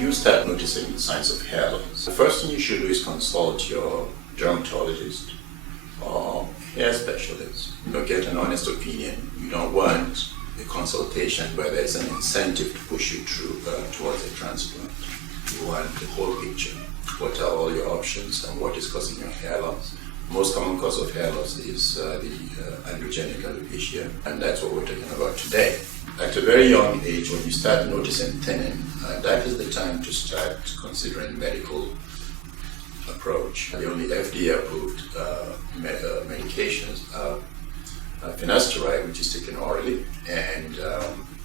you start noticing the signs of hair loss, the first thing you should do is consult your dermatologist or hair specialist. Get an honest opinion. You don't want a consultation where there's an incentive to push you through towards a transplant. You want the whole picture. What are all your options and what is causing your hair loss? Most common cause of hair loss is the androgenic alopecia, and that's what we're talking about today. At a very young age, when you start noticing thinning, that is the time to start considering medical approach. The only FDA-approved medications are finasteride, which is taken orally, and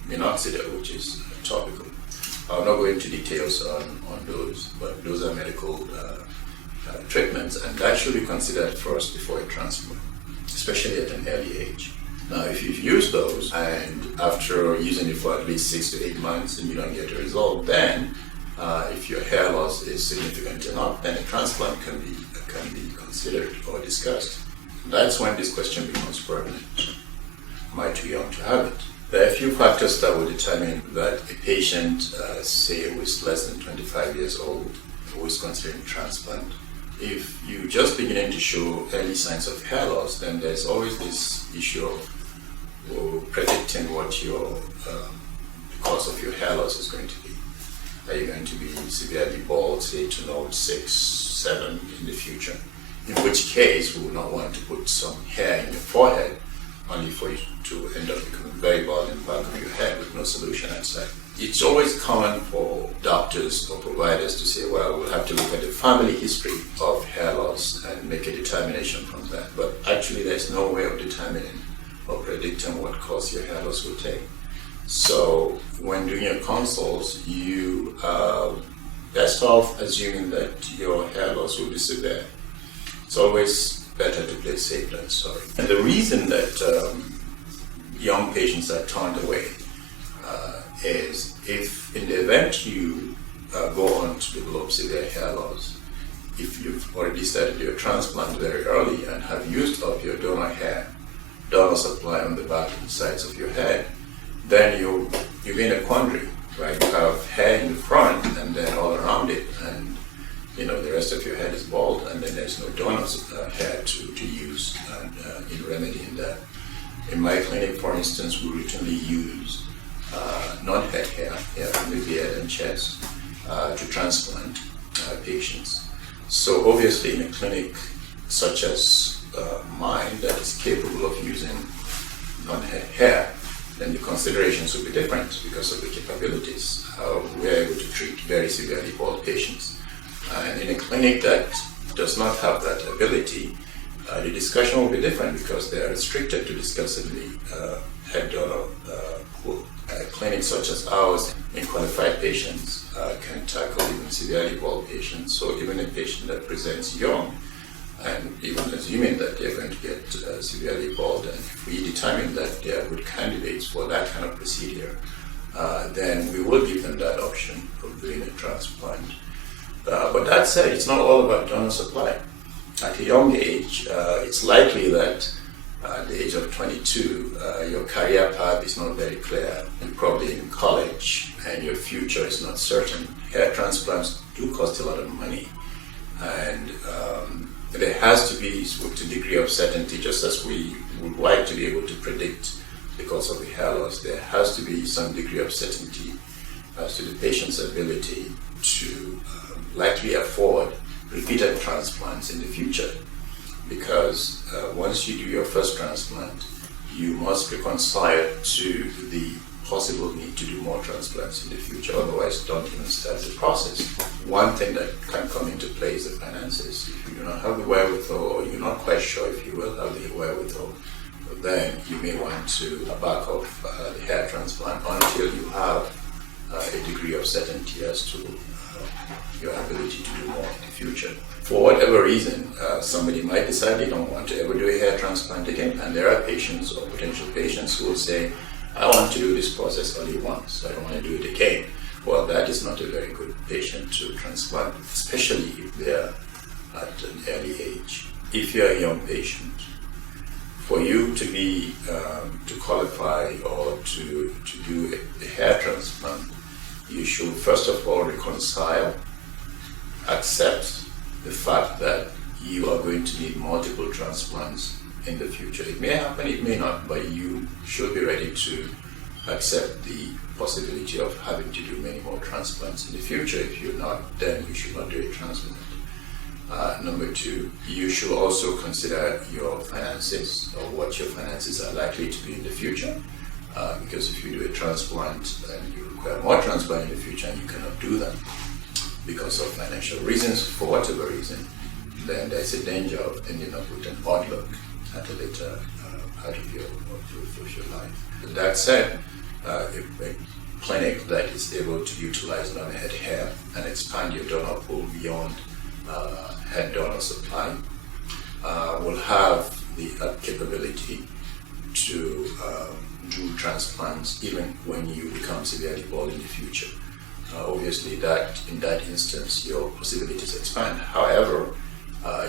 minoxidil, which is topical. I'll not go into details on those, but those are medical treatments, and that should be considered first before a transplant, especially at an early age. Now, if you've used those and after using it for at least 6 to 8 months and you don't get a result, then if your hair loss is significant enough, then a transplant can be considered or discussed. That's when this question becomes permanent. Am I too young to have it? There are a few factors that will determine that a patient, say who is less than 25 years old, who is considering transplant. If you're just beginning to show early signs of hair loss, then there's always this issue of predicting what the cause of your hair loss is going to be. Are you going to be severely bald, say to note 6, 7 in the future? In which case, we would not want to put some hair in your forehead only for you to end up becoming very bald in the back of your head with no solution outside. It's always common for doctors or providers to say, well, we'll have to look at the family history of hair loss and make a determination from that. But actually, there's no way of determining or predicting what course your hair loss will take. So when doing your consults, you are best off assuming that your hair loss will be severe. It's always better to play safe than sorry. And the reason that young patients are turned away is if in the event you go on to develop severe hair loss, if you've already started your transplant very early and have used up your donor supply on the back and sides of your head, then you're in a quandary, right? You have hair in the front and then all around it, and the rest of your head is bald, and then there's no donor hair to use in remedying that. In my clinic, for instance, we routinely use non-head hair from the beard and chest to transplant patients. So obviously in a clinic such as mine that is capable of using non-head hair, then the considerations will be different because of the capabilities. We're able to treat very severely bald patients. And in a clinic that does not have that ability, the discussion will be different because they are restricted to discussing the head donor pool. Clinics such as ours, in qualified patients, can tackle even severely bald patients. So even a patient that presents young, and even assuming that they're going to get severely bald, and if we determine that they are good candidates for that kind of procedure, then we will give them that option of doing a transplant. But that said, it's not all about donor supply. At a young age, it's likely that at the age of 22, your career path is not very clear. You're probably in college and your future is not certain. Hair transplants do cost a lot of money, and there has to be, with a degree of certainty, just as we would like to be able to predict the cause of the hair loss, there has to be some degree of certainty as to the patient's ability to likely afford repeated transplants in the future. Because once you do your first transplant, you must reconcile to the possible need to do more transplants in the future, otherwise don't even start the process. One thing that can come into play is the finances. If you do not have the wherewithal, or you're not quite sure if you will have the wherewithal, then you may want to back off the hair transplant until you have a degree of certainty as to your ability to do more in the future. For whatever reason, somebody might decide they don't want to ever do a hair transplant again, and there are patients or potential patients who will say, I want to do this process only once, I don't want to do it again. Well, that is not a very good patient to transplant, especially if they're at an early age. If you're a young patient, for you to be to qualify or to do a hair transplant, you should first of all reconcile, accept the fact that you are going to need multiple transplants in the future. It may happen, it may not, but you should be ready to accept the possibility of having to do many more transplants in the future. If you're not, then you should not do a transplant. Number two, you should also consider your finances or what your finances are likely to be in the future. Because if you do a transplant and you require more transplant in the future and you cannot do them because of financial reasons, for whatever reason, then there's a danger of ending up with an odd look at a later part of your life. With that said, a clinic that is able to utilize non-head hair and expand your donor pool beyond head donor supply will have the capability to do transplants even when you become severely bald in the future. Obviously, in that instance, your possibilities expand. However,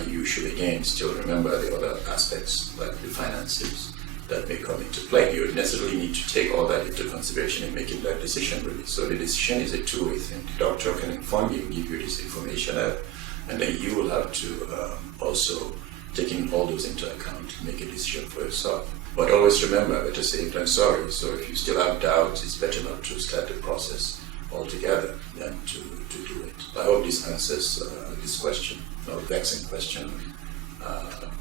you should again still remember the other aspects like the finances that may come into play. You necessarily need to take all that into consideration in making that decision, really. So the decision is a two-way thing. The doctor can inform you, give you this information, and then you will have to also taking all those into account to make a decision for yourself. But always remember, better safe than sorry. So if you still have doubts, it's better not to start the process altogether than to do it. I hope this answers this question, or vexing question,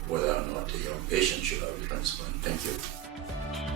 whether or not a young patient should have a transplant. Thank you.